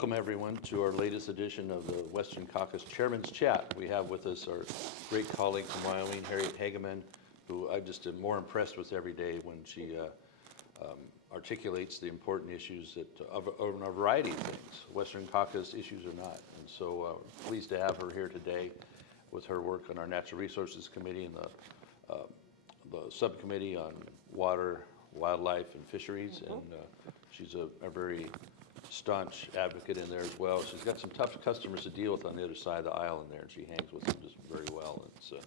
Welcome everyone to our latest edition of the Western Caucus Chairman's Chat. We have with us our great colleague from Wyoming, Harriet Hageman, who I just am more impressed with every day when she articulates the important issues that of a variety of things, Western Caucus issues or not. And so pleased to have her here today with her work on our Natural Resources Committee and the Subcommittee on Water, Wildlife, and Fisheries. And she's a very staunch advocate in there as well. She's got some tough customers to deal with on the other side of the aisle in there, and she hangs with them just very well. And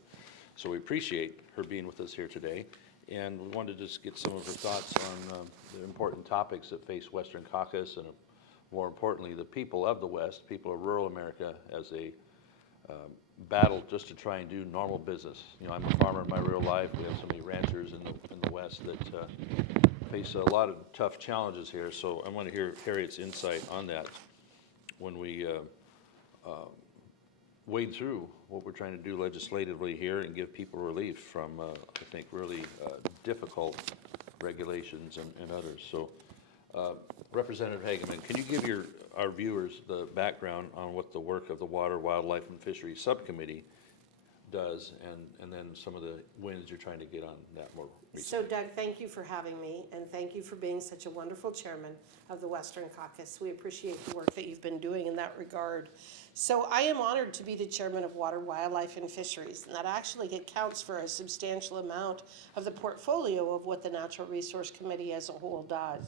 so we appreciate her being with us here today. And we wanted to just get some of her thoughts on the important topics that face Western Caucus and, more importantly, the people of the West, people of rural America, as a battle just to try and do normal business. You know, I'm a farmer in my real life. We have so many ranchers in the West that face a lot of tough challenges here. So I want to hear Harriet's insight on that when we wade through what we're trying to do legislatively here and give people relief from, I think, really difficult regulations and others. So, Representative Hageman, can you give our viewers the background on what the work of the Water, Wildlife, and Fisheries Subcommittee does, and then some of the wins you're trying to get on that more recently? So, Doug, thank you for having me, and thank you for being such a wonderful chairman of the Western Caucus. We appreciate the work that you've been doing in that regard. So I am honored to be the chairman of Water, Wildlife, and Fisheries, and that actually accounts for a substantial amount of the portfolio of what the Natural Resource Committee as a whole does.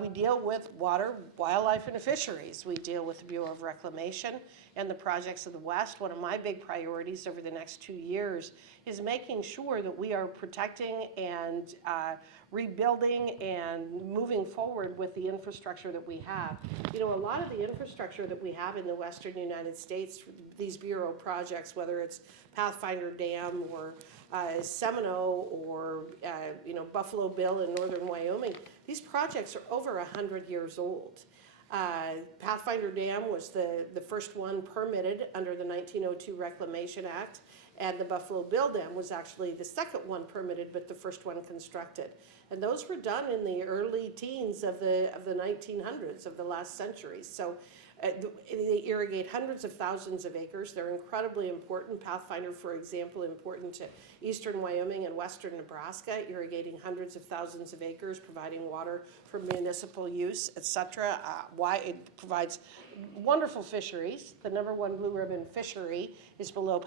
We deal with water, wildlife, and fisheries. We deal with the Bureau of Reclamation and the projects of the West. One of my big priorities over the next 2 years is making sure that we are protecting and rebuilding and moving forward with the infrastructure that we have. You know, a lot of the infrastructure that we have in the Western United States, these Bureau projects, whether it's Pathfinder Dam or Seminole or Buffalo Bill in northern Wyoming, these projects are over 100 years old. Pathfinder Dam was the first one permitted under the 1902 Reclamation Act, and the Buffalo Bill Dam was actually the second one permitted, but the first one constructed. And those were done in the early teens of the 1900s of the last century. So they irrigate hundreds of thousands of acres. They're incredibly important. Pathfinder, for example, important to eastern Wyoming and western Nebraska, irrigating hundreds of thousands of acres, providing water for municipal use, etc. It provides wonderful fisheries. The number one blue ribbon fishery is below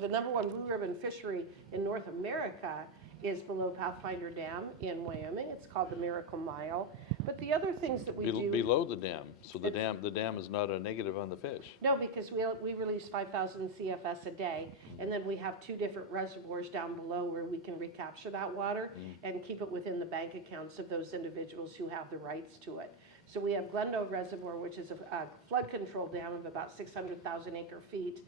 the number one blue ribbon fishery in North America is below Pathfinder Dam in Wyoming. It's called the Miracle Mile. But the other things that we do below the dam, so the dam is not a negative on the fish. No, because we release 5,000 CFS a day, and then we have 2 different reservoirs down below where we can recapture that water and keep it within the bank accounts of those individuals who have the rights to it. So we have Glendo Reservoir, which is a flood control dam of about 600,000 acre feet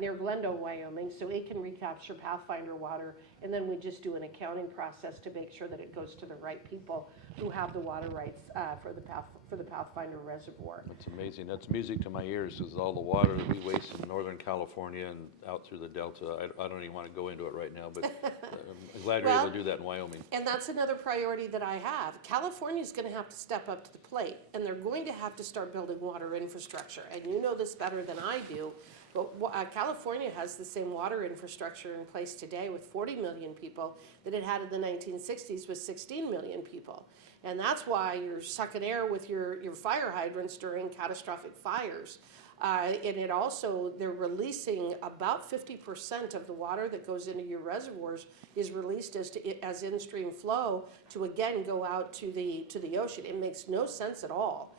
near Glendo, Wyoming, so it can recapture Pathfinder water, and then we just do an accounting process to make sure that it goes to the right people who have the water rights for the Pathfinder Reservoir. That's amazing. That's music to my ears, because all the water that we waste in Northern California and out through the Delta, I don't even want to go into it right now, but I'm glad you're able to do that in Wyoming. And that's another priority that I have. California is going to have to step up to the plate, and they're going to have to start building water infrastructure. And you know this better than I do, but California has the same water infrastructure in place today with 40 million people that it had in the 1960s with 16 million people. And that's why you're sucking air with your fire hydrants during catastrophic fires. And it also, they're releasing about 50% of the water that goes into your reservoirs is released as in-stream flow to again go out to the ocean. It makes no sense at all.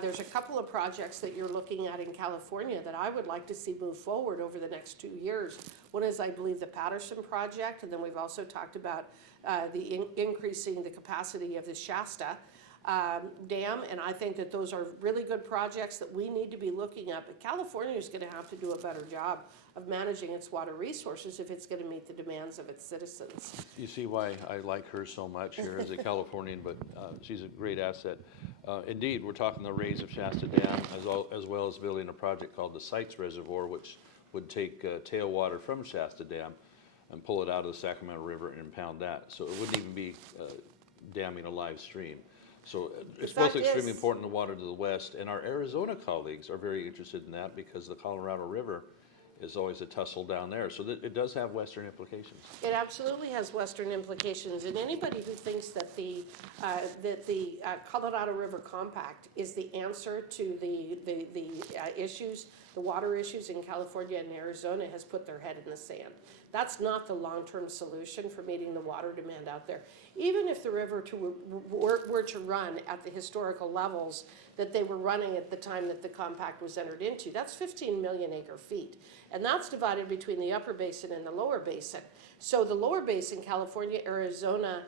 There's a couple of projects that you're looking at in California that I would like to see move forward over the next 2 years. One is, I believe, the Patterson project, and then we've also talked about increasing the capacity of the Shasta Dam, and I think that those are really good projects that we need to be looking at, but California is going to have to do a better job of managing its water resources if it's going to meet the demands of its citizens. You see why I like her so much here as a Californian, but she's a great asset. Indeed, we're talking the raise of Shasta Dam, as well as building a project called the Sites Reservoir, which would take tailwater from Shasta Dam and pull it out of the Sacramento River and impound that. So it wouldn't even be damming a live stream. So it's The both fact extremely is- important, the water to the west, and our Arizona colleagues are very interested in that because the Colorado River is always a tussle down there. So that it does have western implications. It absolutely has Western implications, and anybody who thinks that the Colorado River Compact is the answer to the issues, the water issues in California and Arizona has put their head in the sand. That's not the long-term solution for meeting the water demand out there. Even if the river were to run at the historical levels that they were running at the time that the compact was entered into, that's 15 million acre feet. And that's divided between the upper basin and the lower basin. So the lower basin, California, Arizona,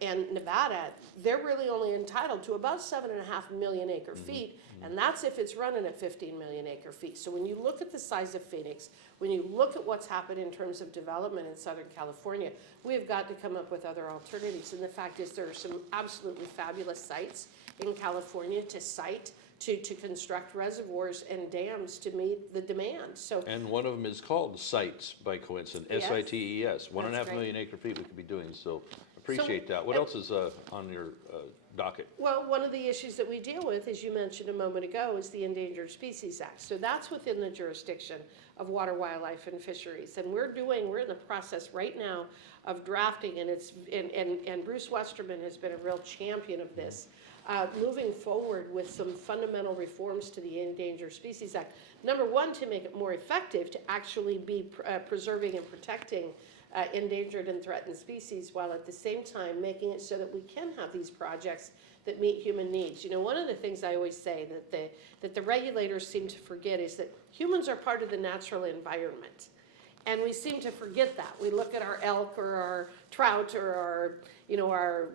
and Nevada, they're really only entitled to about 7.5 million acre feet, and that's if it's running at 15 million acre feet. So when you look at the size of Phoenix, when you look at what's happened in terms of development in Southern California, we've got to come up with other alternatives. And the fact is there are some absolutely fabulous sites in California to construct reservoirs and dams to meet the demand. So And one of them is called sites by coincidence, Yes. SITES, 1.5 That's right. million acre feet we could be doing, so appreciate that. What else is on your docket? well, one of the issues that we deal with, as you mentioned a moment ago, is the Endangered Species Act. So that's within the jurisdiction of Water, Wildlife, and Fisheries. And we're in the process right now of drafting, and Bruce Westerman has been a real champion of this, moving forward with some fundamental reforms to the Endangered Species Act. Number one, to make it more effective, to actually be preserving and protecting endangered and threatened species, while at the same time making it so that we can have these projects that meet human needs. You know, one of the things I always say that the regulators seem to forget is that humans are part of the natural environment. And we seem to forget that. We look at our elk or our trout or our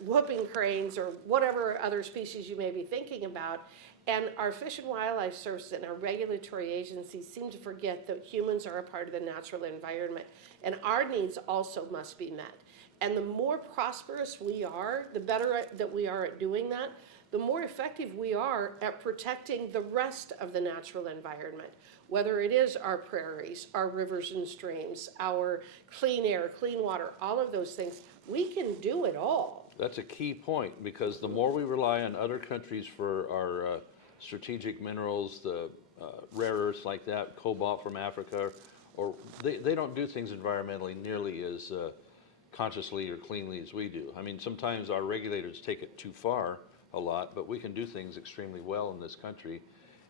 whooping cranes or whatever other species you may be thinking about, and our Fish and Wildlife Service and our regulatory agencies seem to forget that humans are a part of the natural environment, and our needs also must be met. And the more prosperous we are, the better that we are at doing that, the more effective we are at protecting the rest of the natural environment, whether it is our prairies, our rivers and streams, our clean air, clean water, all of those things. We can do it all. That's a key point, because the more we rely on other countries for our strategic minerals, the rare earths like that, cobalt from Africa, or they don't do things environmentally nearly as consciously or cleanly as we do. I mean, sometimes our regulators take it too far a lot, but we can do things extremely well in this country,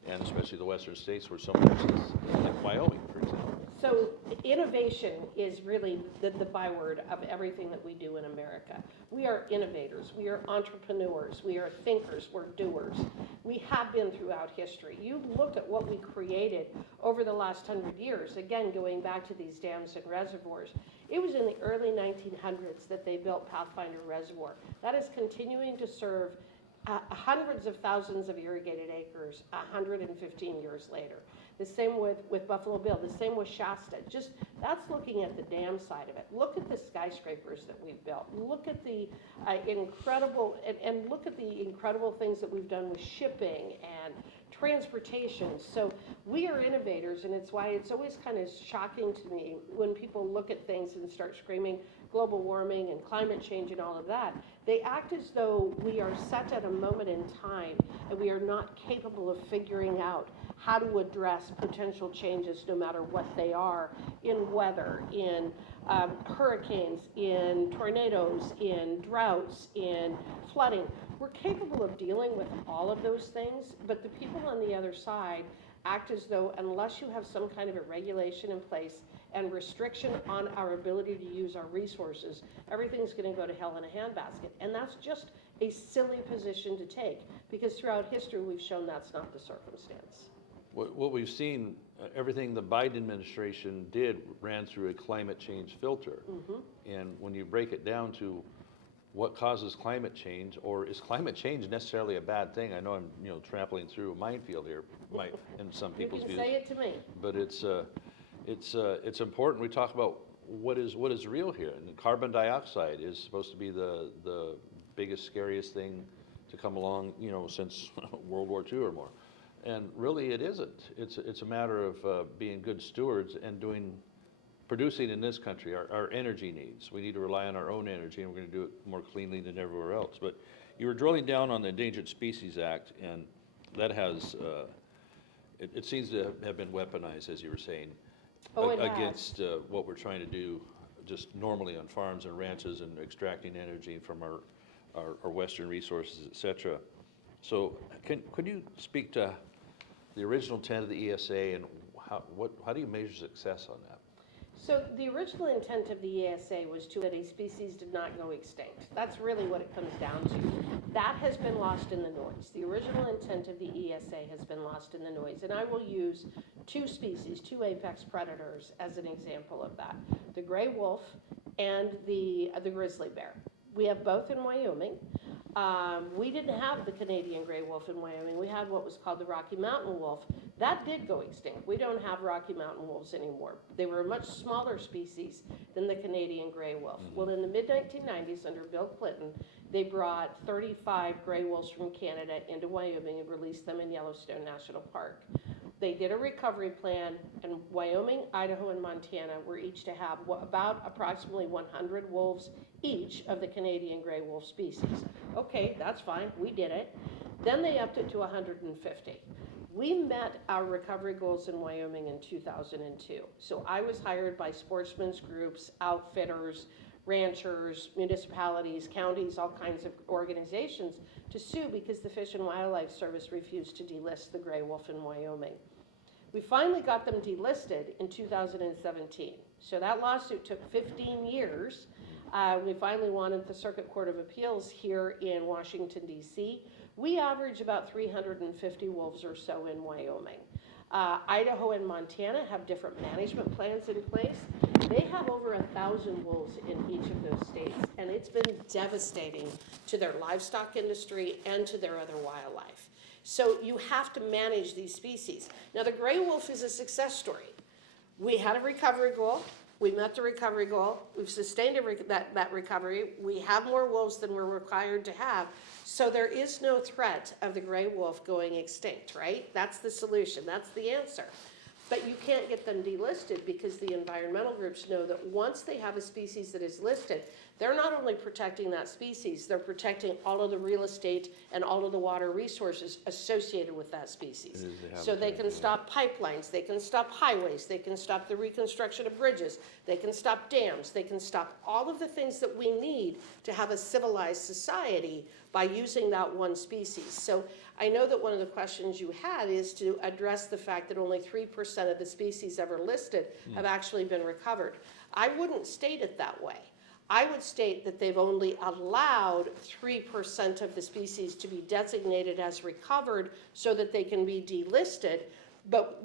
and especially the western states where so much is, like Wyoming, for example. So innovation is really the byword of everything that we do in America. We are innovators, we are entrepreneurs, we are thinkers, we're doers. We have been throughout history. You look at what we created over the last 100 years, again, going back to these dams and reservoirs. It was in the early 1900s that they built Pathfinder Reservoir. That is continuing to serve hundreds of thousands of irrigated acres 115 years later. The same with Buffalo Bill, the same with Shasta. Just, that's looking at the dam side of it. Look at the skyscrapers that we've built. Look at the incredible, and look at the incredible things that we've done with shipping and transportation. So we are innovators, and it's why it's always kind of shocking to me when people look at things and start screaming global warming and climate change and all of that. They act as though we are set at a moment in time and we are not capable of figuring out how to address potential changes, no matter what they are, in weather, in hurricanes, in tornadoes, in droughts, in flooding. We're capable of dealing with all of those things, but the people on the other side act as though unless you have some kind of a regulation in place and restriction on our ability to use our resources, everything's going to go to hell in a handbasket. And that's just a silly position to take, because throughout history we've shown that's not the circumstance. What we've seen, everything the Biden administration did ran through a climate change filter. And when you break it down to what causes climate change, or is climate change necessarily a bad thing? I know I'm trampling through a minefield here, in some people's views. You can say it to me. But it's important we talk about what is real here. And carbon dioxide is supposed to be the biggest, scariest thing to come along, since World War II or more. And really it isn't. It's a matter of being good stewards and doing producing in this country, our energy needs. We need to rely on our own energy, and we're going to do it more cleanly than everywhere else. But you were drilling down on the Endangered Species Act, and that has, it seems to have been weaponized, as you were saying, Oh, it has. against what we're trying to do just normally on farms and ranches and extracting energy from our western resources, et cetera. So could you speak to the original intent of the ESA, and how do you measure success on that? So the original intent of the ESA was that a species did not go extinct. That's really what it comes down to. That has been lost in the noise. The original intent of the ESA has been lost in the noise. And I will use two species, two apex predators, as an example of that. The gray wolf and the grizzly bear. We have both in Wyoming. We didn't have the Canadian gray wolf in Wyoming. We had what was called the Rocky Mountain wolf. That did go extinct. We don't have Rocky Mountain wolves anymore. They were a much smaller species than the Canadian gray wolf. Well, in the mid-1990s, under Bill Clinton, they brought 35 gray wolves from Canada into Wyoming and released them in Yellowstone National Park. They did a recovery plan, and Wyoming, Idaho, and Montana were each to have about approximately 100 wolves each of the Canadian gray wolf species. Okay, that's fine, we did it. Then they upped it to 150. We met our recovery goals in Wyoming in 2002. So I was hired by sportsmen's groups, outfitters, ranchers, municipalities, counties, all kinds of organizations to sue because the Fish and Wildlife Service refused to delist the gray wolf in Wyoming. We finally got them delisted in 2017. So that lawsuit took 15 years. We finally won at the Circuit Court of Appeals here in Washington, D.C. We average about 350 wolves or so in Wyoming. Idaho and Montana have different management plans in place. They have over 1,000 wolves in each of those states, and it's been devastating to their livestock industry and to their other wildlife. So you have to manage these species. Now, the gray wolf is a success story. We had a recovery goal. We met the recovery goal. We've sustained that recovery. We have more wolves than we're required to have. So there is no threat of the gray wolf going extinct, right? That's the solution. That's the answer. But you can't get them delisted because the environmental groups know that once they have a species that is listed, they're not only protecting that species, they're protecting all of the real estate and all of the water resources associated with that species. So they can stop pipelines, they can stop highways, they can stop the reconstruction of bridges, they can stop dams, they can stop all of the things that we need to have a civilized society by using that one species. So I know that one of the questions you had is to address the fact that only 3% of the species ever listed have actually been recovered. I wouldn't state it that way. I would state that they've only allowed 3% of the species to be designated as recovered so that they can be delisted, but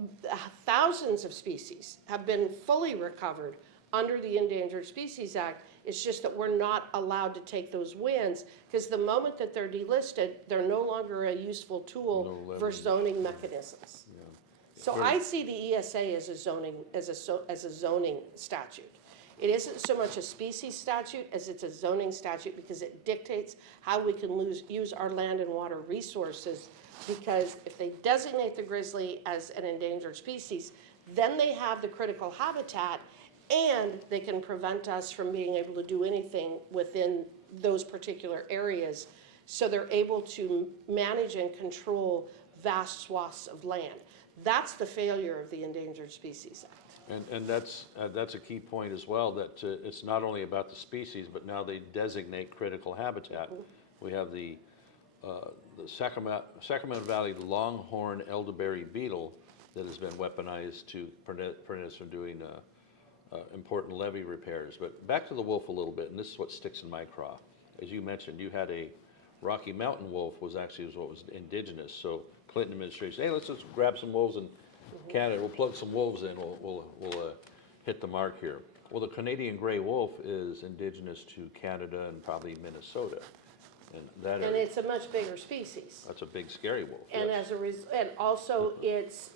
thousands of species have been fully recovered under the Endangered Species Act. It's just that we're not allowed to take those wins because the moment that they're delisted, they're no longer a useful tool for zoning mechanisms. Yeah. So I see the ESA as a zoning statute. It isn't so much a species statute as it's a zoning statute because it dictates how we can use our land and water resources, because if they designate the grizzly as an endangered species, then they have the critical habitat and they can prevent us from being able to do anything within those particular areas. So they're able to manage and control vast swaths of land. That's the failure of the Endangered Species Act. And that's a key point as well, that it's not only about the species, but now they designate critical habitat. We have the Sacramento Valley longhorn elderberry beetle that has been weaponized to prevent us from doing important levee repairs. But back to the wolf a little bit, and this is what sticks in my craw. As you mentioned, you had a Rocky Mountain wolf was what was indigenous. So Clinton administration, hey, let's just grab some wolves in Canada. We'll plug some wolves in. We'll hit the mark here. Well, the Canadian gray wolf is indigenous to Canada and probably Minnesota, and it's a much bigger species. That's a big, scary wolf. And yes. and also its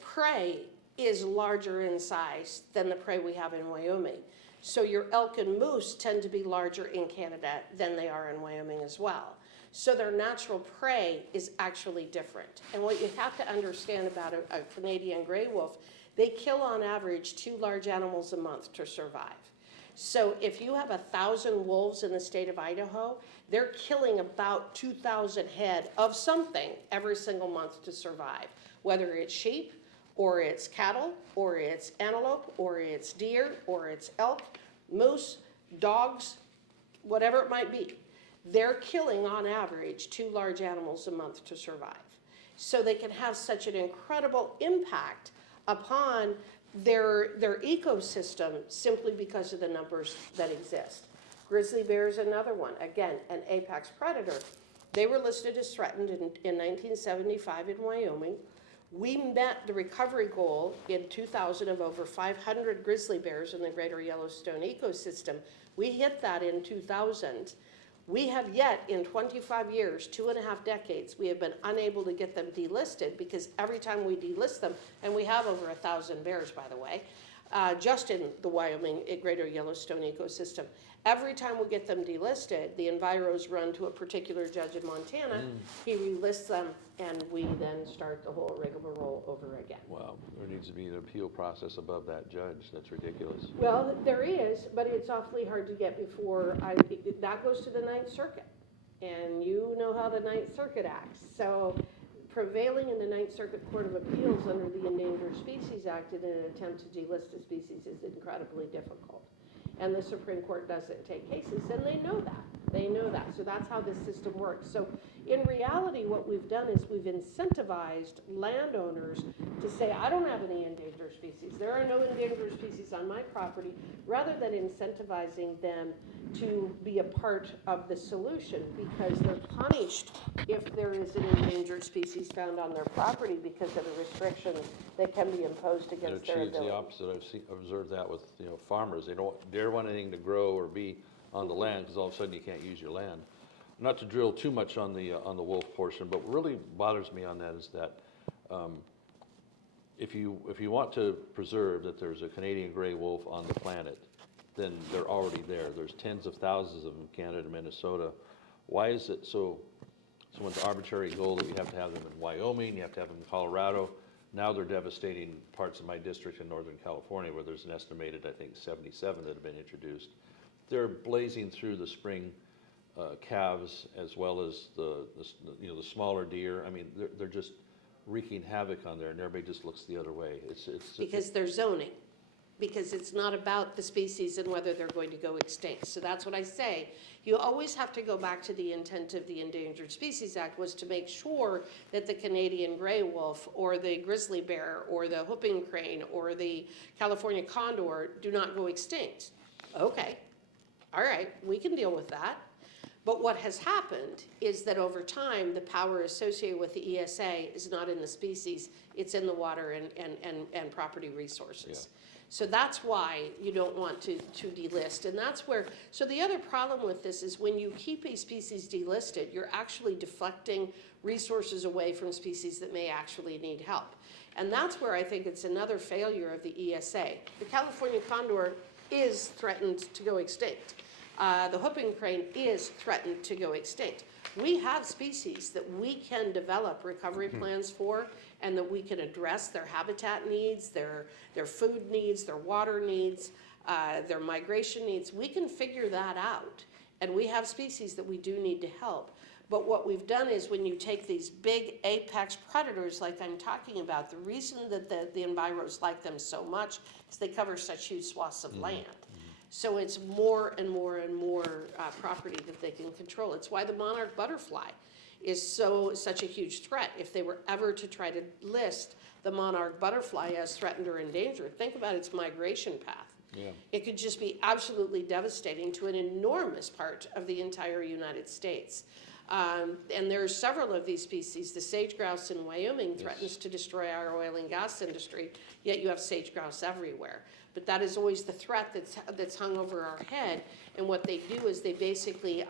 prey is larger in size than the prey we have in Wyoming. So your elk and moose tend to be larger in Canada than they are in Wyoming as well. So their natural prey is actually different. And what you have to understand about a Canadian gray wolf, They kill on average 2 large animals a month to survive. So if you have 1,000 wolves in the state of Idaho, they're killing about 2,000 head of something every single month to survive, whether it's sheep, or it's cattle, or it's antelope, or it's deer, or it's elk, moose, dogs, whatever it might be. They're killing on average 2 large animals a month to survive. So they can have such an incredible impact upon their ecosystem simply because of the numbers that exist. Grizzly bear is another one, again, an apex predator. They were listed as threatened in 1975 in Wyoming. We met the recovery goal in 2000 of over 500 grizzly bears in the greater Yellowstone ecosystem. We hit that in 2000. We have yet, in 25 years, 2.5 decades, we have been unable to get them delisted because every time we delist them, and we have over 1,000 bears, by the way, just in the Wyoming greater Yellowstone ecosystem. Every time we get them delisted, the enviros run to a particular judge in Montana. He relists them, and we then start the whole rigmarole over again. Wow, there needs to be an appeal process above that judge. That's ridiculous. Well, there is, but it's awfully hard to get before that goes to the Ninth Circuit. And you know how the Ninth Circuit acts. So prevailing in the Ninth Circuit Court of Appeals under the Endangered Species Act in an attempt to delist a species is incredibly difficult. And the Supreme Court doesn't take cases, and they know that. They know that. So that's how this system works. So in reality, what we've done is we've incentivized landowners to say, I don't have any endangered species. There are no endangered species on my property, rather than incentivizing them to be a part of the solution, because they're punished if there is an endangered species found on their property because of the restrictions that can be imposed It against their achieves ability. the opposite. I've observed that with, farmers. They don't dare want anything to grow or be on the land because all of a sudden you can't use your land. Not to drill too much on the wolf portion, but what really bothers me on that is that if you want to preserve that there's a Canadian gray wolf on the planet, then they're already there. There's tens of thousands of them in Canada and Minnesota. Why is it so it's arbitrary goal that you have to have them in Wyoming, you have to have them in Colorado? Now they're devastating parts of my district in Northern California where there's an estimated, I think, 77 that have been introduced. They're blazing through the spring calves as well as the smaller deer. I mean, they're just wreaking havoc on there, and everybody just looks the other way. Because they're zoning, because it's not about the species and whether they're going to go extinct. So that's what I say. You always have to go back to the intent of the Endangered Species Act was to make sure that the Canadian gray wolf or the grizzly bear or the whooping crane or the California condor do not go extinct. Okay, all right, we can deal with that. But what has happened is that over time, the power associated with the ESA is not in the species, it's in the water and property resources. Yeah. So that's why you don't want to delist. And that's where, so the other problem with this is when you keep a species delisted, you're actually deflecting resources away from species that may actually need help. And that's where I think it's another failure of the ESA. The California condor is threatened to go extinct. The whooping crane is threatened to go extinct. We have species that we can develop recovery plans for, and that we can address their habitat needs, their food needs, their water needs, their migration needs. We can figure that out, and we have species that we do need to help. But what we've done is when you take these big apex predators like I'm talking about, the reason that the enviros like them so much is they cover such huge swaths of land. So it's more and more and more property that they can control. It's why the monarch butterfly is such a huge threat. If they were ever to try to list the monarch butterfly as threatened or endangered, think about its migration path. Yeah. It could just be absolutely devastating to an enormous part of the entire United States. And there are several of these species. The sage grouse in Wyoming threatens to destroy our oil and gas industry, yet you have sage grouse everywhere. But that is always the threat that's hung over our head. And what they do is they basically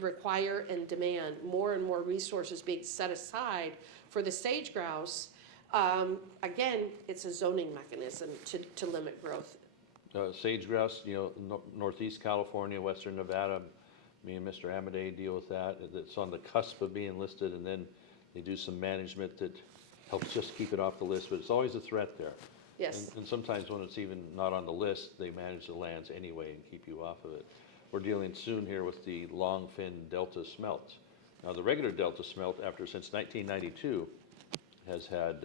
require and demand more and more resources being set aside for the sage grouse. Again, it's a zoning mechanism to limit growth. Sage grouse, Northeast California, Western Nevada, me and Mr. Amadei deal with that. It's on the cusp of being listed, and then they do some management that helps just keep it off the list, but it's always a threat there. Yes. And sometimes when it's even not on the list, they manage the lands anyway and keep you off of it. We're dealing soon here with the longfin delta smelt. Now, the regular delta smelt, since 1992, has had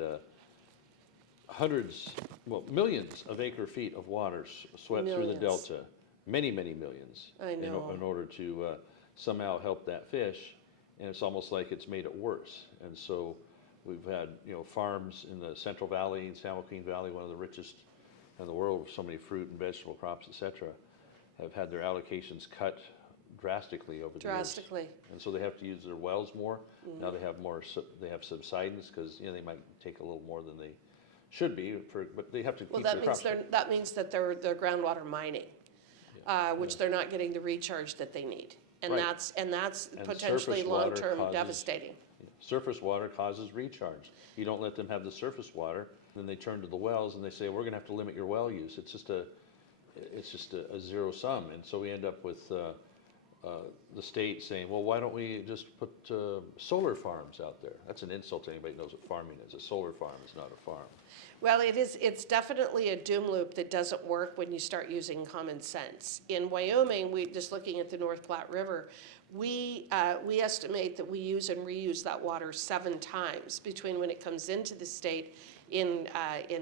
millions of acre feet of water swept through the Millions. delta, many, many millions. I know. In order to somehow help that fish, and it's almost like it's made it worse. And so we've had, farms in the Central Valley, in San Joaquin Valley, one of the richest in the world with so many fruit and vegetable crops, et cetera, have had their allocations cut drastically over the years. Drastically. And so they have to use their wells more. Now they have they have subsidence because, they might take a little more than they should be, but they have to keep their crops. That means that they're groundwater mining, which they're not getting the recharge that they need. And Right. that's And potentially surface water long-term causes- devastating. Surface water causes recharge. You don't let them have the surface water, then they turn to the wells and they say, we're gonna have to limit your well use. It's just a zero sum. And so we end up with the state saying, well, why don't we just put solar farms out there? That's an insult to anybody who knows what farming is. A solar farm is not a farm. Well, it's definitely a doom loop that doesn't work when you start using common sense. In Wyoming, just looking at the North Platte River, we estimate that we use and reuse that water 7 times between when it comes into the state in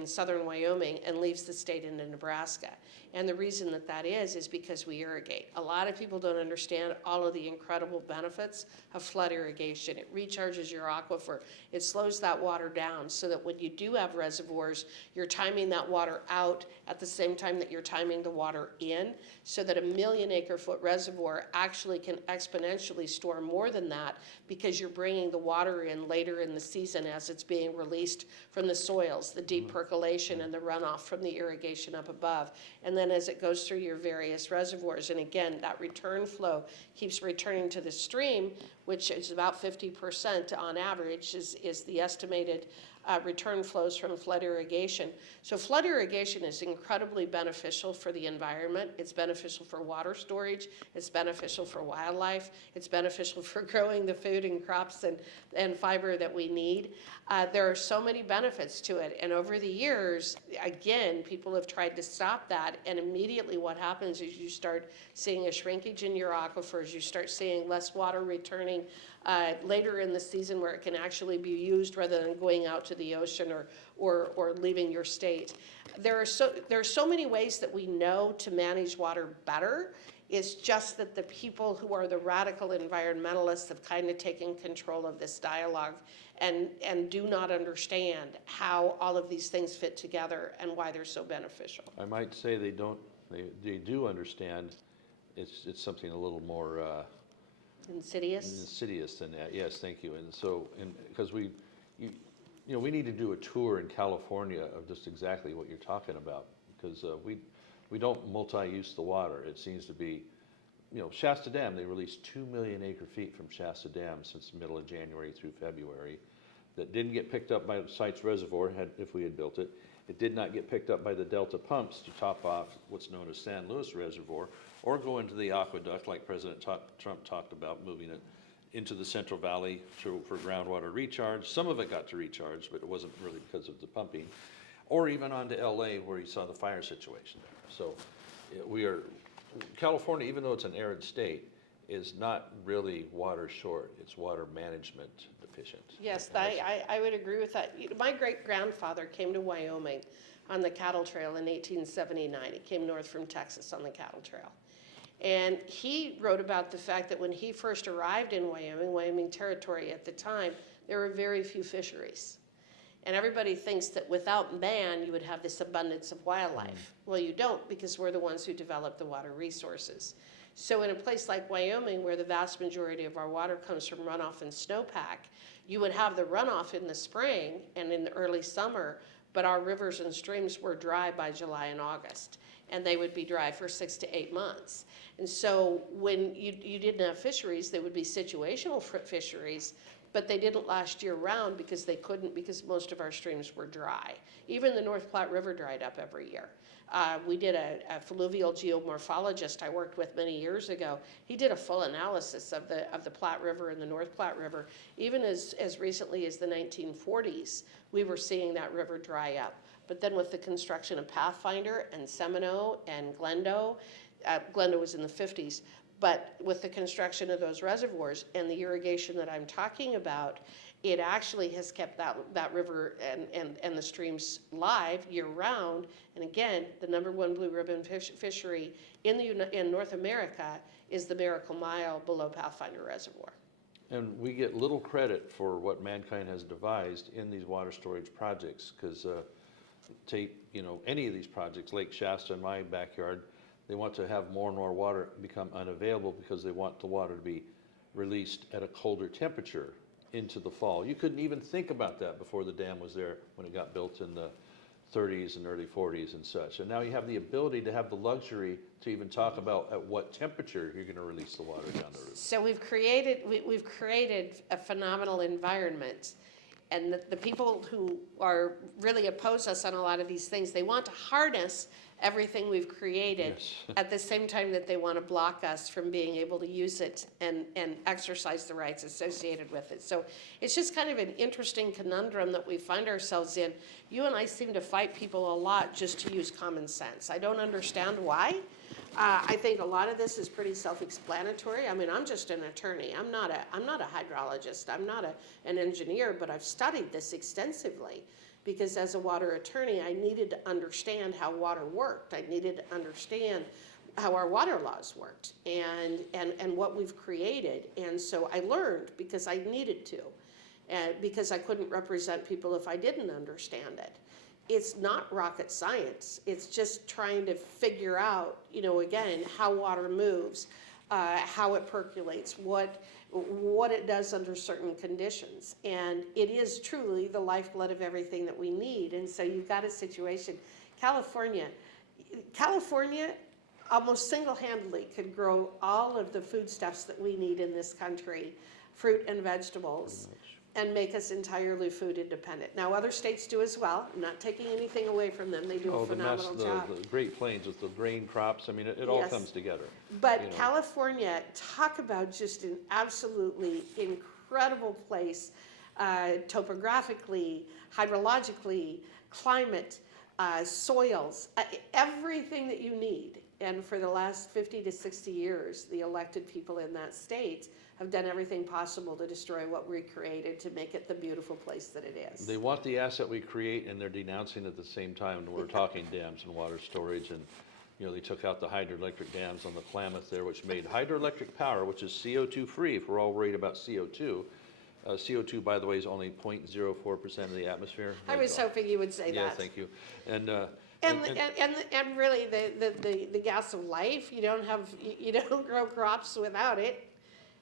southern Wyoming and leaves the state into Nebraska. And the reason that is because we irrigate. A lot of people don't understand all of the incredible benefits of flood irrigation. It recharges your aquifer. It slows that water down so that when you do have reservoirs, you're timing that water out at the same time that you're timing the water in, so that a 1,000,000 acre foot reservoir actually can exponentially store more than that, because you're bringing the water in later in the season as it's being released from the soils, the deep percolation and the runoff from the irrigation up above. And then as it goes through your various reservoirs, and again, that return flow keeps returning to the stream, which is about 50% on average, is the estimated return flows from flood irrigation. So flood irrigation is incredibly beneficial for the environment. It's beneficial for water storage. It's beneficial for wildlife. It's beneficial for growing the food and crops and fiber that we need. There are so many benefits to it. And over the years, again, people have tried to stop that. And immediately what happens is you start seeing a shrinkage in your aquifers. You start seeing less water returning later in the season, where it can actually be used rather than going out to the ocean or leaving your state. There are so many ways that we know to manage water better. It's just that the people who are the radical environmentalists have kind of taken control of this dialogue and do not understand how all of these things fit together and why they're so beneficial. I might say they do understand. It's something a little more insidious than that. Yes, thank you. And so, because we need to do a tour in California of just exactly what you're talking about, because we don't multi-use the water. It seems to be, Shasta Dam, they released 2 million acre feet from Shasta Dam since the middle of January through February that didn't get picked up by the site's reservoir if we had built it. It did not get picked up by the Delta pumps to top off what's known as San Luis Reservoir, or go into the aqueduct like President Trump talked about, moving it into the Central Valley for groundwater recharge. Some of it got to recharge, but it wasn't really because of the pumping. Or even onto LA, where you saw the fire situation there. So California, even though it's an arid state, is not really water short. It's water management deficient. Yes, I would agree with that. My great-grandfather came to Wyoming on the cattle trail in 1879. He came north from Texas on the cattle trail. And he wrote about the fact that when he first arrived in Wyoming Territory at the time, there were very few fisheries. And everybody thinks that without man, you would have this abundance of wildlife. Well, you don't, because we're the ones who develop the water resources. So in a place like Wyoming, where the vast majority of our water comes from runoff and snowpack, you would have the runoff in the spring and in the early summer, but our rivers and streams were dry by July and August, and they would be dry for 6 to 8 months. And so when you didn't have fisheries, they would be situational fisheries, but they didn't last year round because they couldn't, because most of our streams were dry. Even the North Platte River dried up every year. We did a fluvial geomorphologist I worked with many years ago. He did a full analysis of the Platte River and the North Platte River. Even as recently as the 1940s, we were seeing that river dry up. But then with the construction of Pathfinder and Seminole and Glendo, Glendo was in the 50s, but with the construction of those reservoirs and the irrigation that I'm talking about, it actually has kept that river and the streams live year-round. And again, the #1 blue ribbon fishery in North America is the Miracle Mile below Pathfinder Reservoir. And we get little credit for what mankind has devised in these water storage projects, because take, any of these projects, Lake Shasta in my backyard, they want to have more and more water become unavailable because they want the water to be released at a colder temperature into the fall. You couldn't even think about that before the dam was there when it got built in the 30s and early 40s and such. And now you have the ability to have the luxury to even talk about at what temperature you're going to release the water down the river. So we've created a phenomenal environment, and the people who are really oppose us on a lot of these things, they want to harness everything we've created Yes. at the same time that they want to block us from being able to use it and exercise the rights associated with it. So it's just kind of an interesting conundrum that we find ourselves in. You and I seem to fight people a lot just to use common sense. I don't understand why. I think a lot of this is pretty self-explanatory. I mean, I'm just an attorney. I'm not a hydrologist. I'm not an engineer, but I've studied this extensively. Because as a water attorney, I needed to understand how water worked. I needed to understand how our water laws worked and what we've created. And so I learned because I needed to, because I couldn't represent people if I didn't understand it. It's not rocket science. It's just trying to figure out, again, how water moves, how it percolates, what it does under certain conditions. And it is truly the lifeblood of everything that we need. And so you've got a situation, California almost single-handedly could grow all of the foodstuffs that we need in this country, fruit and vegetables, and make us entirely food independent. Now, other states do as well. I'm not taking anything away from them. They do a phenomenal job. The Great Plains with the grain crops, I mean, it all Yes. comes together. But California, talk about just an absolutely incredible place, topographically, hydrologically, climate, soils, everything that you need. And for the last 50 to 60 years, the elected people in that state have done everything possible to destroy what we created to make it the beautiful place that it is. They want the asset we create, and they're denouncing at the same time. And we're talking dams and water storage, and they took out the hydroelectric dams on the Klamath there, which made hydroelectric power, which is CO2 free. If we're all worried about CO2, CO2, by the way, is only 0.04% of the atmosphere. I was hoping you would say that. Yeah, thank you. And really the gas of life, you don't grow crops without it.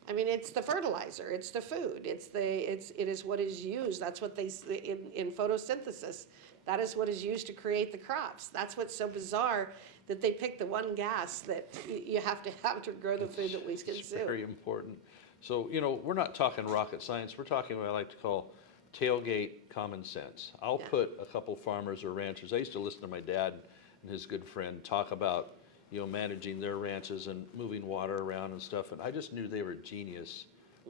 I mean, it's the fertilizer, it's the food, it is what is used. That's what they in photosynthesis. That is what is used to create the crops. That's what's so bizarre, that they pick the one gas that you have to grow the food that we consume. It's very important. So we're not talking rocket science. We're talking what I like to call tailgate common sense. I'll put a couple farmers or ranchers. I used to listen to my dad and his good friend talk about managing their ranches and moving water around and stuff. And I just knew they were genius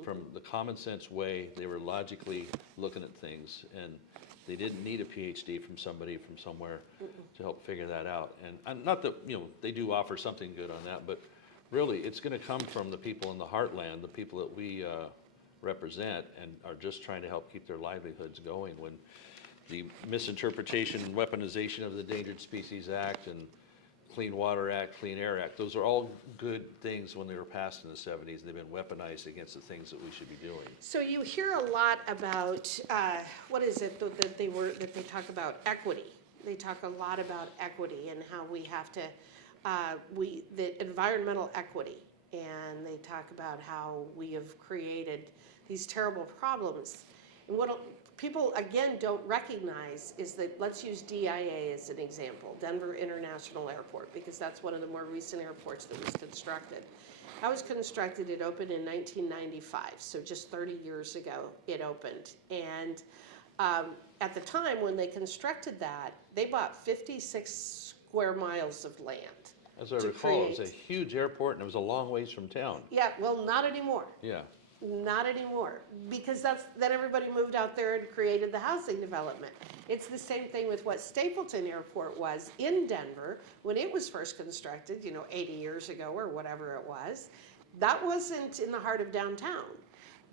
from the common sense way. They were logically looking at things, and they didn't need a PhD from somebody from somewhere to help figure that out. And not that, they do offer something good on that, but really it's going to come from the people in the heartland, the people that we represent and are just trying to help keep their livelihoods going. When the misinterpretation and weaponization of the Endangered Species Act and Clean Water Act, Clean Air Act, those are all good things when they were passed in the 70s. They've been weaponized against the things that we should be doing. So you hear a lot about, what is it that they talk about? Equity. They talk a lot about equity and how we have to, the environmental equity. And they talk about how we have created these terrible problems. And what people, again, don't recognize is that, let's use DIA as an example, Denver International Airport, because that's one of the more recent airports that was constructed. That was constructed, it opened in 1995, so just 30 years ago it opened. And at the time when they constructed that, they bought 56 square miles of land. As I recall, it was a huge airport and it was a long ways from town. Yeah, well, not anymore. Yeah. Not anymore, because then everybody moved out there and created the housing development. It's the same thing with what Stapleton Airport was in Denver when it was first constructed, 80 years ago or whatever it was. That wasn't in the heart of downtown.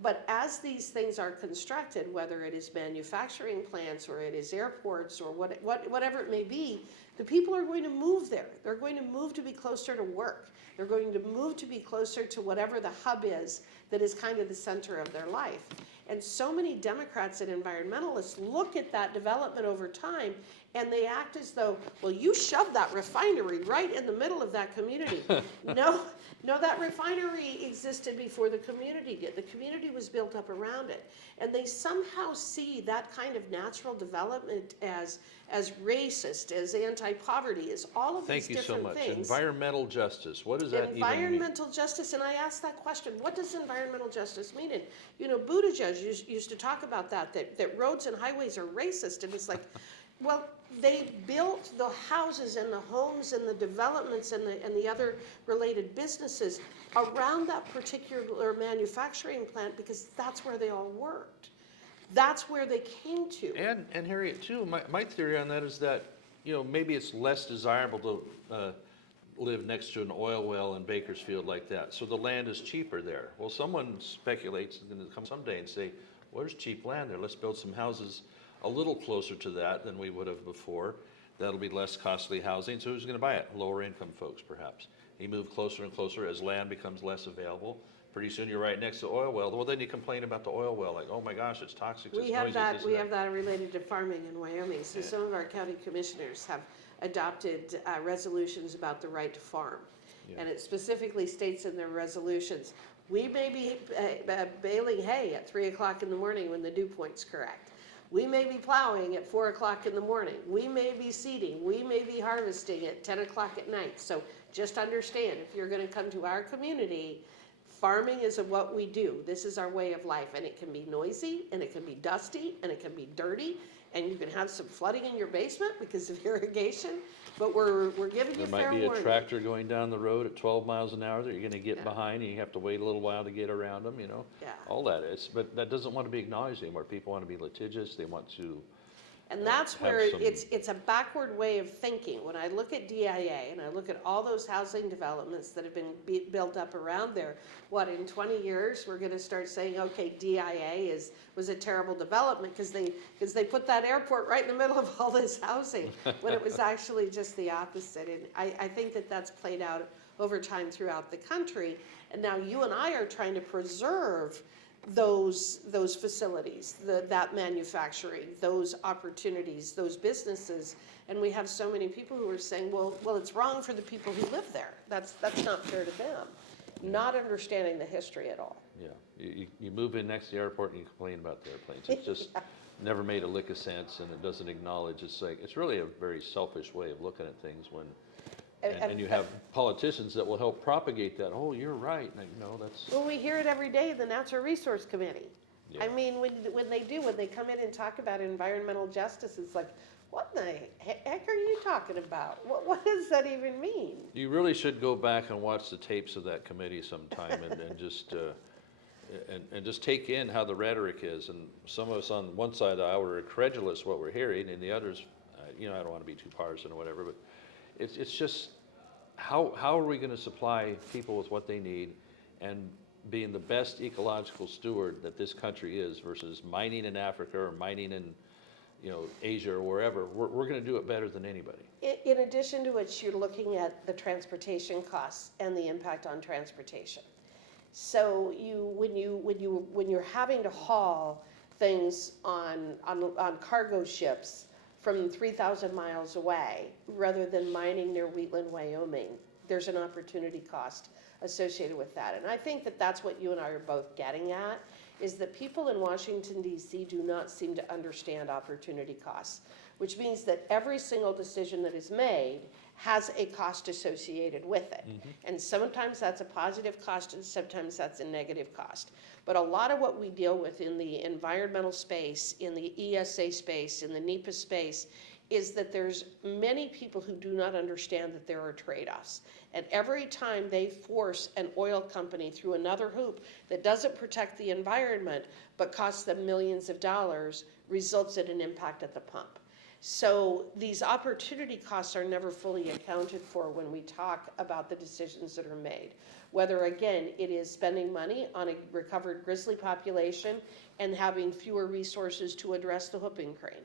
But as these things are constructed, whether it is manufacturing plants or it is airports or whatever it may be, the people are going to move there. They're going to move to be closer to work. They're going to move to be closer to whatever the hub is that is kind of the center of their life. And so many Democrats and environmentalists look at that development over time and they act as though, well, you shoved that refinery right in the middle of that community. No, that refinery existed before the community did. The community was built up around it. And they somehow see that kind of natural development as racist, as anti-poverty, as all of these different things. Thank you so much. Environmental justice, what does that even mean? Environmental justice, and I asked that question, what does environmental justice mean? And, Buttigieg used to talk about that roads and highways are racist, and it's like, well, they built the houses and the homes and the developments and the other related businesses around that particular manufacturing plant because that's where they all worked. That's where they came to. And Harriet, too, my theory on that is that, maybe it's less desirable to live next to an oil well in Bakersfield like that. So the land is cheaper there. Well, someone speculates and going to come someday and say, well, there's cheap land there. Let's build some houses a little closer to that than we would have before. That'll be less costly housing. So who's going to buy it? Lower income folks, perhaps. You move closer and closer as land becomes less available. Pretty soon you're right next to the oil well. Well, then you complain about the oil well, like, oh my gosh, it's toxic, it's noisy. We have that related to farming in Wyoming. So some of our county commissioners have adopted resolutions about the right to farm. Yeah. And it specifically states in their resolutions, we may be baling hay at 3 o'clock in the morning when the dew point's correct. We may be plowing at 4 o'clock in the morning. We may be seeding. We may be harvesting at 10 o'clock at night. So just understand, if you're going to come to our community, farming is what we do. This is our way of life, and it can be noisy, and it can be dusty, and it can be dirty, and you can have some flooding in your basement because of irrigation, but we're giving you fair warning. There might be a tractor going down the road at 12 miles an hour that you're going to get behind, and you have to wait a little while to get around them, Yeah. All that is. But that doesn't want to be acknowledged anymore. People want to be litigious. They want to And that's where it's a backward way of thinking. When I look at DIA and I look at all those housing developments that have been built up around there, in 20 years we're going to start saying, okay, DIA was a terrible development because they put that airport right in the middle of all this housing when it was actually just the opposite. And I think that's played out over time throughout the country. And now you and I are trying to preserve those facilities, that manufacturing, those opportunities, those businesses, and we have so many people who are saying, well, it's wrong for the people who live there. That's not fair to them. Not understanding the history at all. Yeah, you move in next to the airport and you complain about the airplanes. It's just never made a lick of sense, and it doesn't acknowledge. It's really a very selfish way of looking at things when. And you have politicians that will help propagate that. Oh, you're right. That's. Well, we hear it every day in the Natural Resource Committee. Yeah. I mean, when they come in and talk about environmental justice, it's like, what the heck are you talking about? What does that even mean? You really should go back and watch the tapes of that committee sometime and just take in how the rhetoric is. And some of us on one side of the aisle are incredulous what we're hearing, and the others, I don't want to be too partisan or whatever, but it's just how are we going to supply people with what they need and being the best ecological steward that this country is versus mining in Africa or mining in Asia or wherever. We're going to do it better than anybody. In addition to which, you're looking at the transportation costs and the impact on transportation. So when you're having to haul things on cargo ships from 3,000 miles away, rather than mining near Wheatland, Wyoming, there's an opportunity cost associated with that. And I think that's what you and I are both getting at, is that people in Washington, D.C. do not seem to understand opportunity costs, which means that every single decision that is made has a cost associated with it. Mm-hmm. And sometimes that's a positive cost and sometimes that's a negative cost. But a lot of what we deal with in the environmental space, in the ESA space, in the NEPA space, is that there's many people who do not understand that there are trade-offs. And every time they force an oil company through another hoop that doesn't protect the environment but costs them millions of dollars, results in an impact at the pump. So these opportunity costs are never fully accounted for when we talk about the decisions that are made. Whether, again, it is spending money on a recovered grizzly population and having fewer resources to address the whooping crane.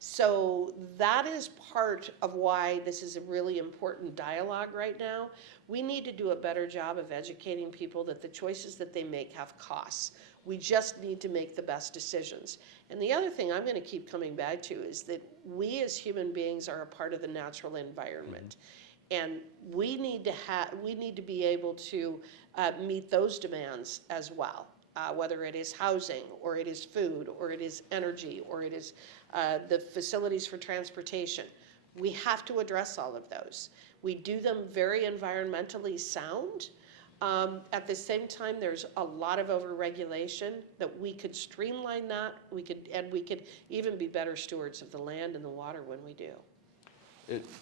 So that is part of why this is a really important dialogue right now. We need to do a better job of educating people that the choices that they make have costs. We just need to make the best decisions. And the other thing I'm going to keep coming back to is that we as human beings are a part of the natural environment. And we need to be able to meet those demands as well, whether it is housing, or it is food, or it is energy, or it is the facilities for transportation. We have to address all of those. We do them very environmentally sound. At the same time, there's a lot of overregulation that we could streamline that. We could even be better stewards of the land and the water when we do.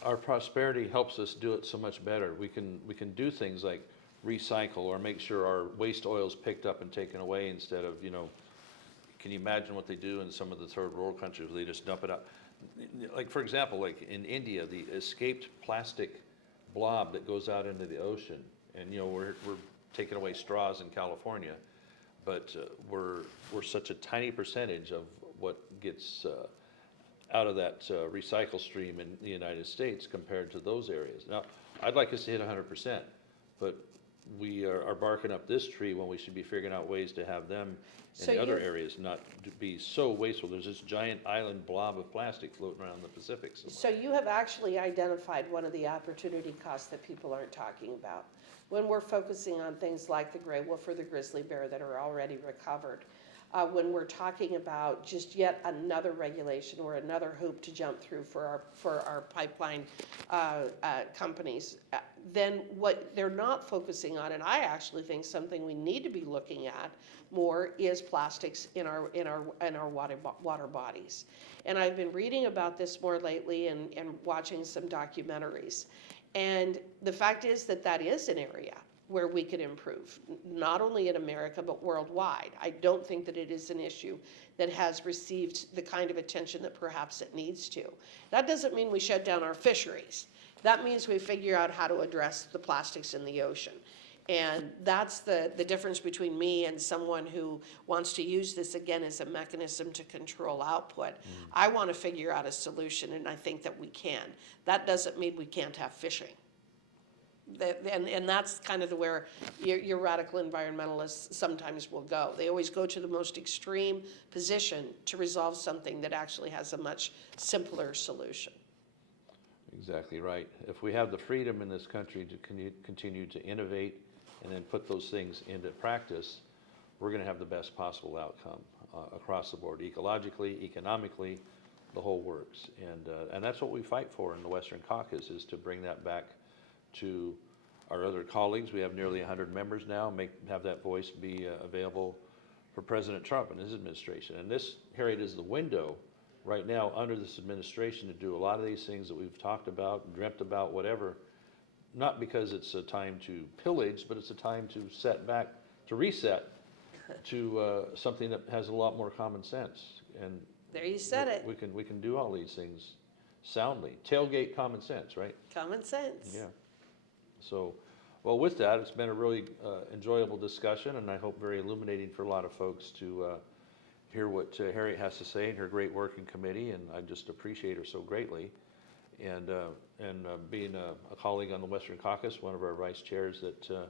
Our prosperity helps us do it so much better. We can do things like recycle or make sure our waste oil is picked up and taken away instead of, can you imagine what they do in some of the third world countries where they just dump it out? Like, for example, like in India, the escaped plastic blob that goes out into the ocean. And, we're taking away straws in California, but we're such a tiny percentage of what gets out of that recycle stream in the United States compared to those areas. Now, I'd like us to hit 100%, but we are barking up this tree when we should be figuring out ways to have them in the other areas not to be so wasteful. There's this giant island blob of plastic floating around the Pacific somewhere. So you have actually identified one of the opportunity costs that people aren't talking about. When we're focusing on things like the gray wolf or the grizzly bear that are already recovered, when we're talking about just yet another regulation or another hoop to jump through for our pipeline companies, then what they're not focusing on, and I actually think something we need to be looking at more, is plastics in our water bodies. And I've been reading about this more lately and watching some documentaries. And the fact is that is an area where we could improve, not only in America, but worldwide. I don't think that it is an issue that has received the kind of attention that perhaps it needs to. That doesn't mean we shut down our fisheries. That means we figure out how to address the plastics in the ocean. And that's the difference between me and someone who wants to use this again as a mechanism to control output. I want to figure out a solution, and I think that we can. That doesn't mean we can't have fishing. And that's kind of where your radical environmentalists sometimes will go. They always go to the most extreme position to resolve something that actually has a much simpler solution. Exactly right. If we have the freedom in this country to continue to innovate and then put those things into practice, we're going to have the best possible outcome across the board, ecologically, economically, the whole works. And that's what we fight for in the Western Caucus, is to bring that back to our other colleagues. We have nearly 100 members now, have that voice be available for President Trump and his administration. And this, Harriet, is the window right now under this administration to do a lot of these things that we've talked about, dreamt about, whatever, not because it's a time to pillage, but it's a time to reset to something that has a lot more common sense. And there you said it. We can do all these things soundly. Tailgate common sense, right? Common sense. Yeah. So, well, with that, it's been a really enjoyable discussion, and I hope very illuminating for a lot of folks to hear what Harriet has to say and her great work in committee, and I just appreciate her so greatly. And being a colleague on the Western Caucus, one of our vice chairs, that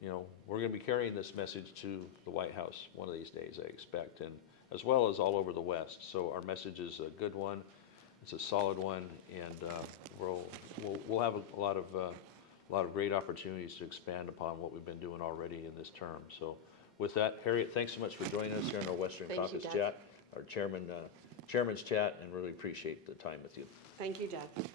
we're going to be carrying this message to the White House one of these days, I expect, and as well as all over the West. So our message is a good one. It's a solid one, and we'll have a lot of great opportunities to expand upon what we've been doing already in this term. So with that, Harriet, thanks so much for joining us here in our Western Caucus chat, our chairman's chat, and really appreciate the time with you. Thank you, Doug.